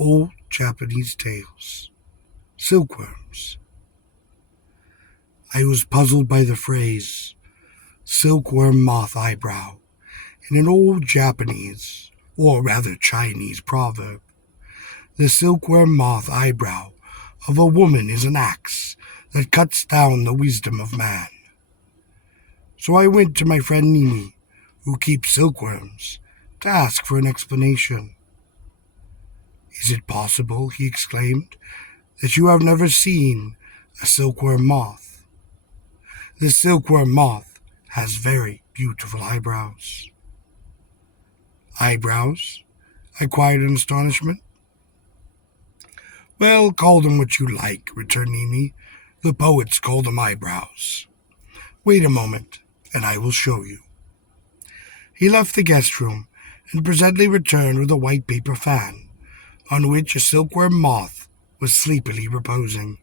Old Japanese Tales. Silkworms. I was puzzled by the phrase, silkworm moth eyebrow, in an old Japanese, or rather Chinese proverb. The silkworm moth eyebrow of a woman is an axe that cuts down the wisdom of man. So I went to my friend Nimi, who keeps silkworms, to ask for an explanation. "Is it possible," he exclaimed, "that you have never seen a silkworm moth? The silkworm moth has very beautiful eyebrows." "Eyebrows?" I cried in astonishment. "Well, call them what you like," returned Nimi. "The poets call them eyebrows. Wait a moment, and I will show you." He left the guest room, and presently returned with a white paper fan, on which a silkworm moth was sleepily reposing.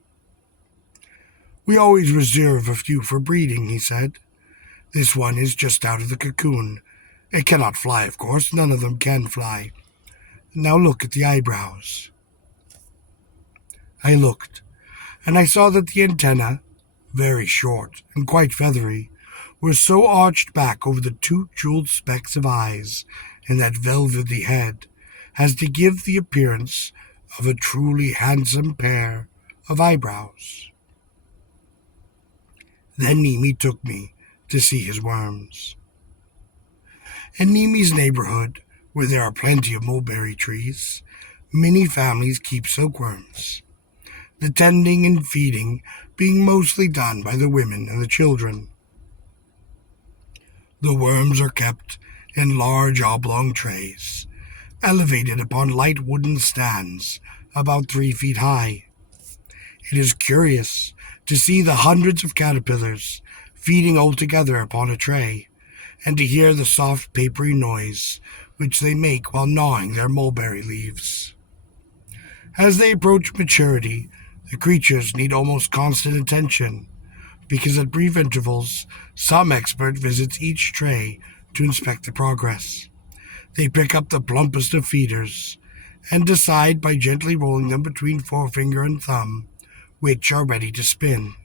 "We always reserve a few for breeding," he said. "This one is just out of the cocoon. It cannot fly, of course. None of them can fly. Now look at the eyebrows." I looked, and I saw that the antennae, very short and quite feathery, were so arched back over the two jeweled specks of eyes in that velvety head as to give the appearance of a truly handsome pair of eyebrows. Then Nimi took me to see his worms. In Nimi's neighborhood, where there are plenty of mulberry trees, many families keep silkworms, the tending and feeding being mostly done by the women and the children. The worms are kept in large oblong trays, elevated upon light wooden stands about 3 feet high. It is curious to see the hundreds of caterpillars feeding all together upon a tray, and to hear the soft papery noise which they make while gnawing their mulberry leaves. As they approach maturity, the creatures need almost constant attention, because at brief intervals, some expert visits each tray to inspect the progress. They pick up the plumpest of feeders, and decide by gently rolling them between forefinger and thumb which are ready to spin.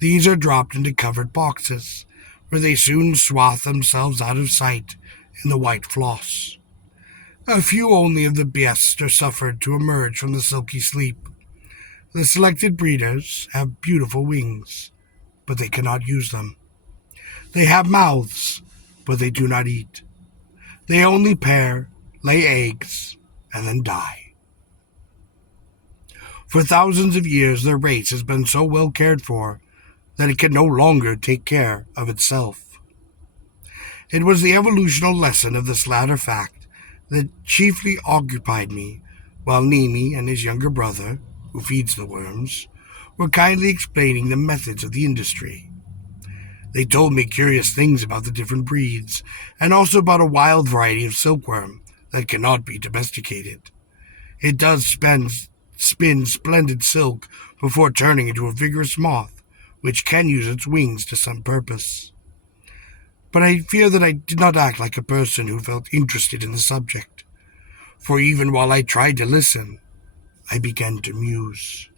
These are dropped into covered boxes, where they soon swathe themselves out of sight in the white floss. A few only of the best are suffered to emerge from the silky sleep. The selected breeders have beautiful wings, but they cannot use them. They have mouths, but they do not eat. They only pair, lay eggs, and then die. For thousands of years their race has been so well cared for that it can no longer take care of itself. It was the evolutional lesson of this latter fact that chiefly occupied me while Nimi and his younger brother, who feeds the worms, were kindly explaining the methods of the industry. They told me curious things about the different breeds, and also about a wild variety of silkworm that cannot be domesticated. It does spin splendid silk before turning into a vigorous moth, which can use its wings to some purpose. But I fear that I did not act like a person who felt interested in the subject, for even while I tried to listen, I began to muse.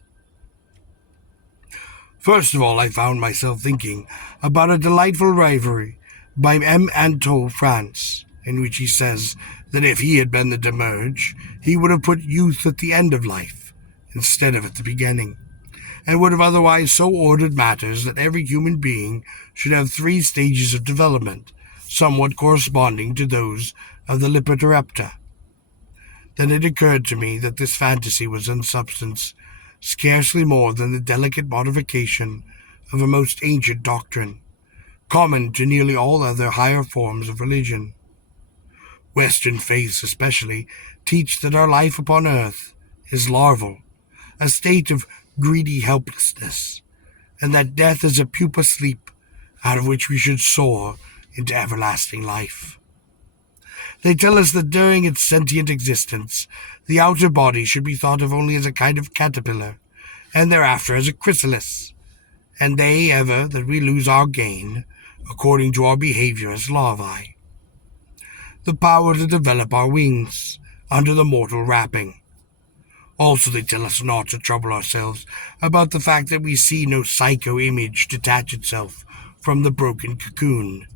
First of all, I found myself thinking about a delightful rivalry by M. Anatole France, in which he says that if he had been the Demerge, he would have put youth at the end of life instead of at the beginning, and would have otherwise so ordered matters that every human being should have 3 stages of development, somewhat corresponding to those of the Lepidoptera. Then it occurred to me that this fantasy was in substance scarcely more than the delicate modification of a most ancient doctrine, common to nearly all other higher forms of religion. Western faiths especially teach that our life upon earth is larval, a state of greedy helplessness, and that death is a pupa sleep out of which we should soar into everlasting life. They tell us that during its sentient existence, the outer body should be thought of only as a kind of caterpillar, and thereafter as a chrysalis, and they ever that we lose our gain, according to our behavior as larvae, the power to develop our wings under the mortal wrapping, Also, they tell us not to trouble ourselves about the fact that we see no psycho-image detach itself from the broken cocoon.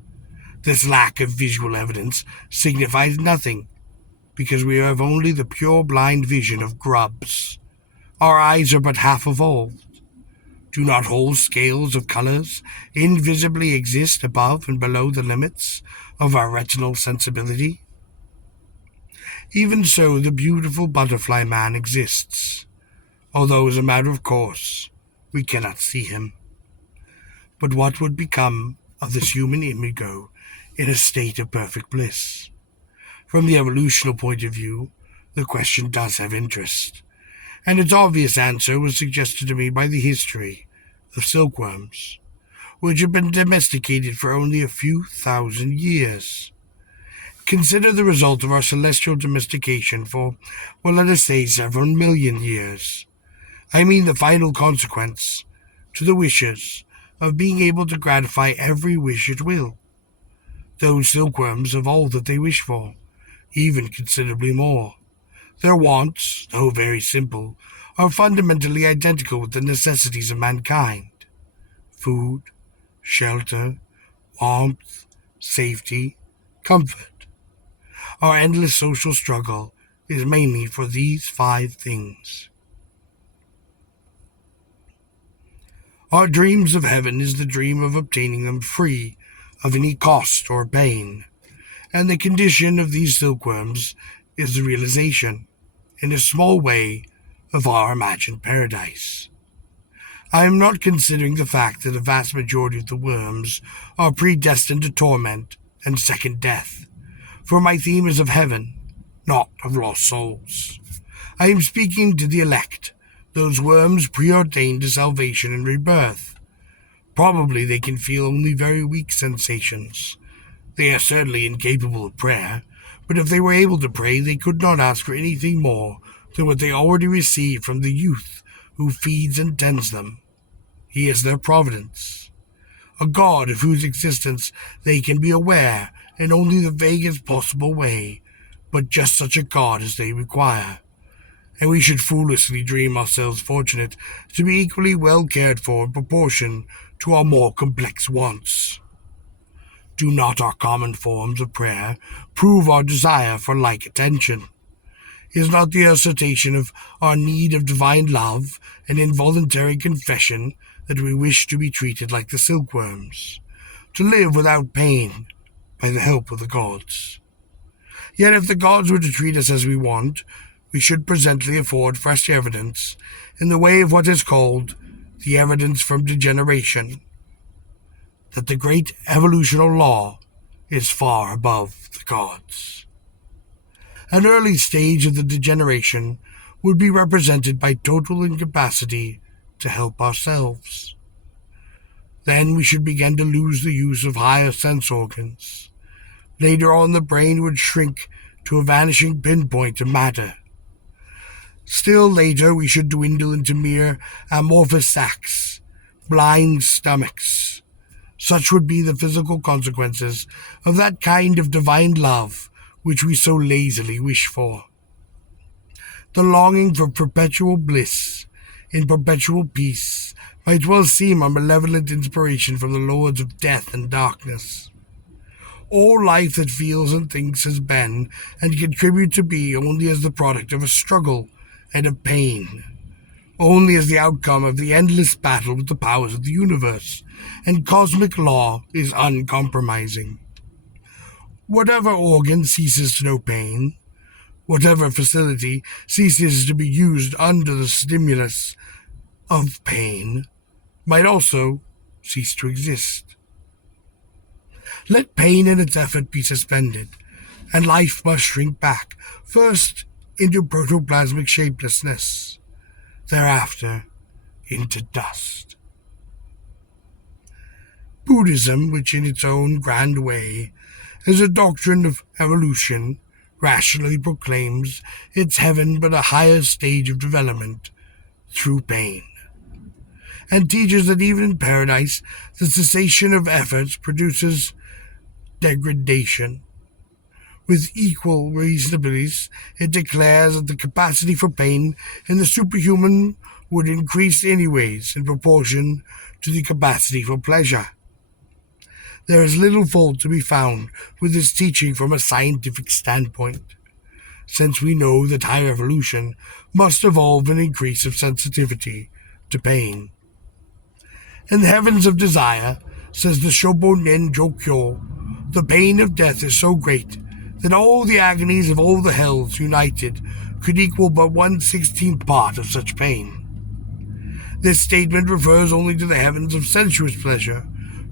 This lack of visual evidence signifies nothing, because we have only the pure blind vision of grubs. Our eyes are but half evolved. Do not whole scales of colors invisibly exist above and below the limits of our retinal sensibility? Even so, the beautiful butterfly man exists, although as a matter of course, we cannot see him. But what would become of this human imago in a state of perfect bliss? From the evolutional point of view, the question does have interest, and its obvious answer was suggested to me by the history of silkworms, which have been domesticated for only a few thousand years. Consider the result of our celestial domestication for, well, let us say several million years. I mean the final consequence to the wishes of being able to gratify every wish at will. Those silkworms have all that they wish for, even considerably more. Their wants, though very simple, are fundamentally identical with the necessities of mankind: food, shelter, warmth, safety, comfort. Our endless social struggle is mainly for these 5 things. Our dreams of heaven is the dream of obtaining them free of any cost or pain, and the condition of these silkworms is the realization, in a small way, of our imagined paradise. I am not considering the fact that a vast majority of the worms are predestined to torment and second death, for my theme is of heaven, not of lost souls. I am speaking to the elect, those worms preordained to salvation and rebirth. Probably they can feel only very weak sensations. They are certainly incapable of prayer, but if they were able to pray, they could not ask for anything more than what they already receive from the youth who feeds and tends them. He is their providence, a god of whose existence they can be aware in only the vaguest possible way, but just such a god as they require. And we should foolishly dream ourselves fortunate to be equally well cared for in proportion to our more complex wants. Do not our common forms of prayer prove our desire for like attention? Is not the assertion of our need of divine love an involuntary confession that we wish to be treated like the silkworms, to live without pain by the help of the gods? Yet if the gods were to treat us as we want, we should presently afford fresh evidence in the way of what is called the evidence from degeneration, that the great evolutional law is far above the gods. An early stage of the degeneration would be represented by total incapacity to help ourselves. Then we should begin to lose the use of higher sense organs. Later on, the brain would shrink to a vanishing pinpoint of matter. Still later, we should dwindle into mere amorphous sacs, blind stomachs. Such would be the physical consequences of that kind of divine love which we so lazily wish for. The longing for perpetual bliss in perpetual peace might well seem a malevolent inspiration from the lords of death and darkness. All life that feels and thinks has been and contributed to be only as the product of a struggle and of pain, only as the outcome of the endless battle with the powers of the universe, and cosmic law is uncompromising. Whatever organ ceases to know pain, whatever facility ceases to be used under the stimulus of pain, might also cease to exist. Let pain and its effort be suspended, and life must shrink back, first into protoplasmic shapelessness, thereafter into dust. Buddhism, which in its own grand way is a doctrine of evolution, rationally proclaims its heaven but a higher stage of development through pain, and teaches that even in paradise the cessation of efforts produces degradation. With equal reasonableness, it declares that the capacity for pain in the superhuman would increase anyways in proportion to the capacity for pleasure. There is little fault to be found with this teaching from a scientific standpoint, since we know that higher evolution must evolve an increase of sensitivity to pain. In the heavens of desire, says the Shobonen Jokyo, the pain of death is so great that all the agonies of all the hells united could equal but 1/16th part of such pain. This statement refers only to the heavens of sensuous pleasure,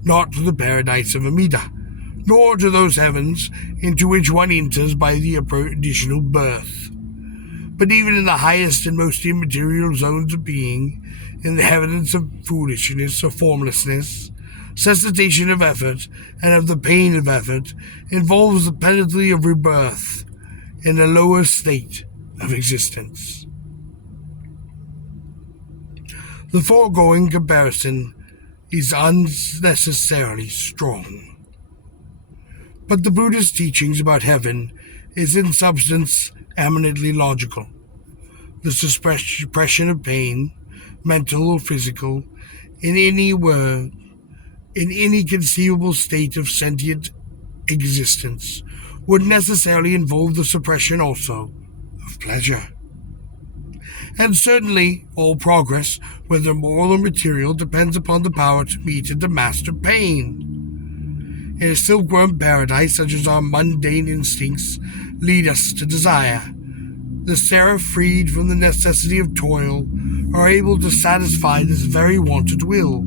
not to the paradise of Amida, nor to those heavens into which one enters by the additional birth. But even in the highest and most immaterial zones of being, in the heavens of foolishness or formlessness, cessation of effort and of the pain of effort involves the penalty of rebirth in a lower state of existence. The foregoing comparison is unnecessarily strong. But the Buddhist teachings about heaven is in substance eminently logical. The suppression of pain, mental or physical, in any conceivable state of sentient existence, would necessarily involve the suppression also of pleasure. And certainly all progress, whether moral or material, depends upon the power to meet and to master pain. In a silkworm paradise, such as our mundane instincts lead us to desire, the seraph, freed from the necessity of toil, are able to satisfy this very want at will,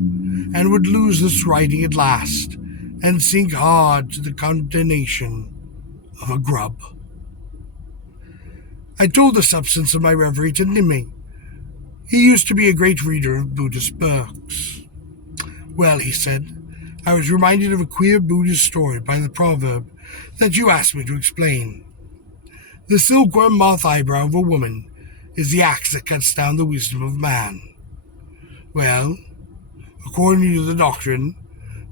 and would lose this writing at last, and sink hard to the condemnation of a grub. I told the substance of my reverie to Nimmi. He used to be a great reader of Buddhist books. Well, he said, I was reminded of a queer Buddhist story by the proverb that you asked me to explain. The silkworm moth eyebrow of a woman is the axe that cuts down the wisdom of man. Well, according to the doctrine,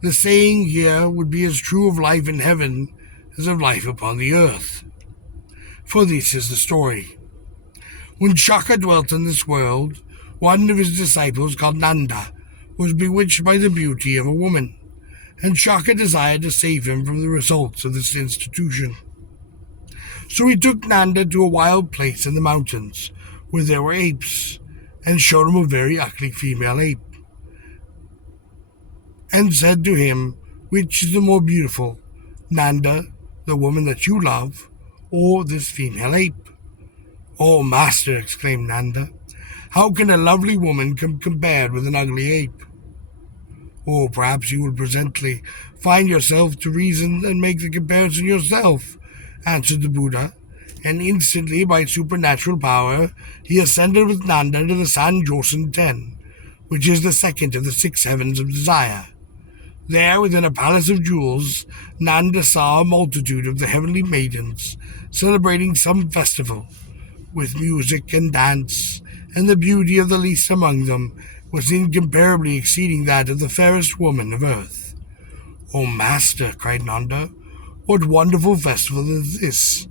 the saying here would be as true of life in heaven as of life upon the earth. For this is the story. When Shaka dwelt in this world, one of his disciples called Nanda was bewitched by the beauty of a woman, and Shaka desired to save him from the results of this institution. So he took Nanda to a wild place in the mountains where there were apes, and showed him a very ugly female ape, and said to him, which is the more beautiful, Nanda, the woman that you love, or this female ape? Oh, master, exclaimed Nanda, how can a lovely woman be compared with an ugly ape? Oh, perhaps you will presently find yourself to reason and make the comparison yourself, answered the Buddha, and instantly, by supernatural power, he ascended with Nanda to the Sanjosen Ten, which is the second of the 6 heavens of desire. There, within a palace of jewels, Nanda saw a multitude of the heavenly maidens celebrating some festival, with music and dance, and the beauty of the least among them was incomparably exceeding that of the fairest woman of earth. "Oh, master," cried Nanda, "what wonderful festival is this?"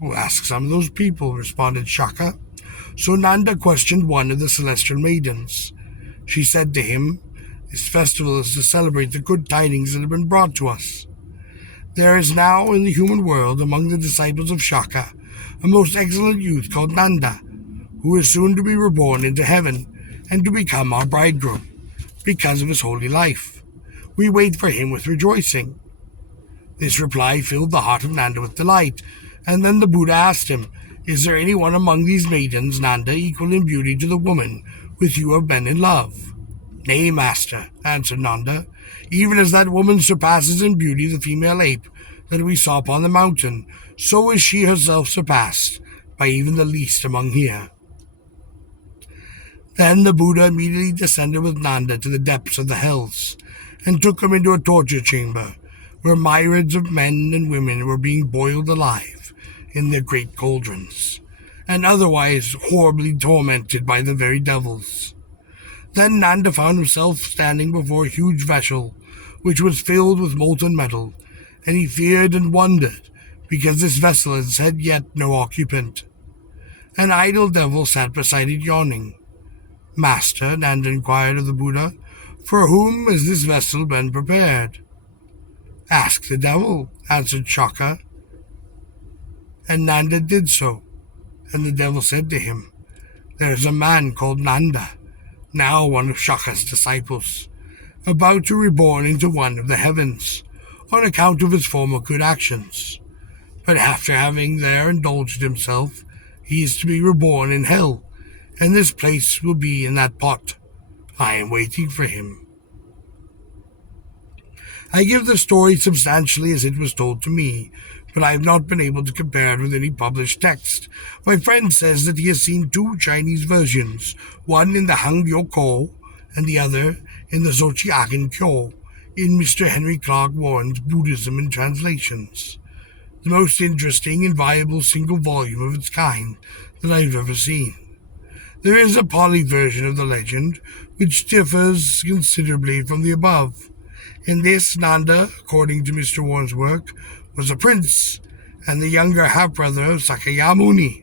"Well, ask some of those people," responded Shaka. So Nanda questioned one of the celestial maidens. She said to him, "This festival is to celebrate the good tidings that have been brought to us. There is now in the human world, among the disciples of Shaka, a most excellent youth called Nanda, who is soon to be reborn into heaven and to become our bridegroom, because of his holy life. We wait for him with rejoicing." This reply filled the heart of Nanda with delight, and then the Buddha asked him, "Is there any one among these maidens, Nanda, equal in beauty to the woman with you have been in love?" "Nay, master," answered Nanda, "even as that woman surpasses in beauty the female ape that we saw upon the mountain, so is she herself surpassed by even the least among here." Then the Buddha immediately descended with Nanda to the depths of the hells, and took him into a torture chamber, where myriads of men and women were being boiled alive in their great cauldrons, and otherwise horribly tormented by the very devils. Then Nanda found himself standing before a huge vessel, which was filled with molten metal, and he feared and wondered, because this vessel has had yet no occupant. An idle devil sat beside it yawning. Master, Nanda inquired of the Buddha, for whom has this vessel been prepared? Ask the devil, answered Shaka. And Nanda did so. And the devil said to him, There is a man called Nanda, now one of Shaka's disciples, about to reborn into one of the heavens, on account of his former good actions. But after having there indulged himself, he is to be reborn in hell, and this place will be in that pot. I am waiting for him. I give the story substantially as it was told to me, but I have not been able to compare it with any published text. My friend says that he has seen two Chinese versions, one in the Hangyo Ko and the other in the Zochiagan Kyo, in Mr. Henry Clark Warren's Buddhism in Translations, the most interesting and valuable single volume of its kind that I have ever seen. There is a Pali version of the legend, which differs considerably from the above. In this, Nanda, according to Mr. Warren's work, was a prince, and the younger half-brother of Sakyamuni.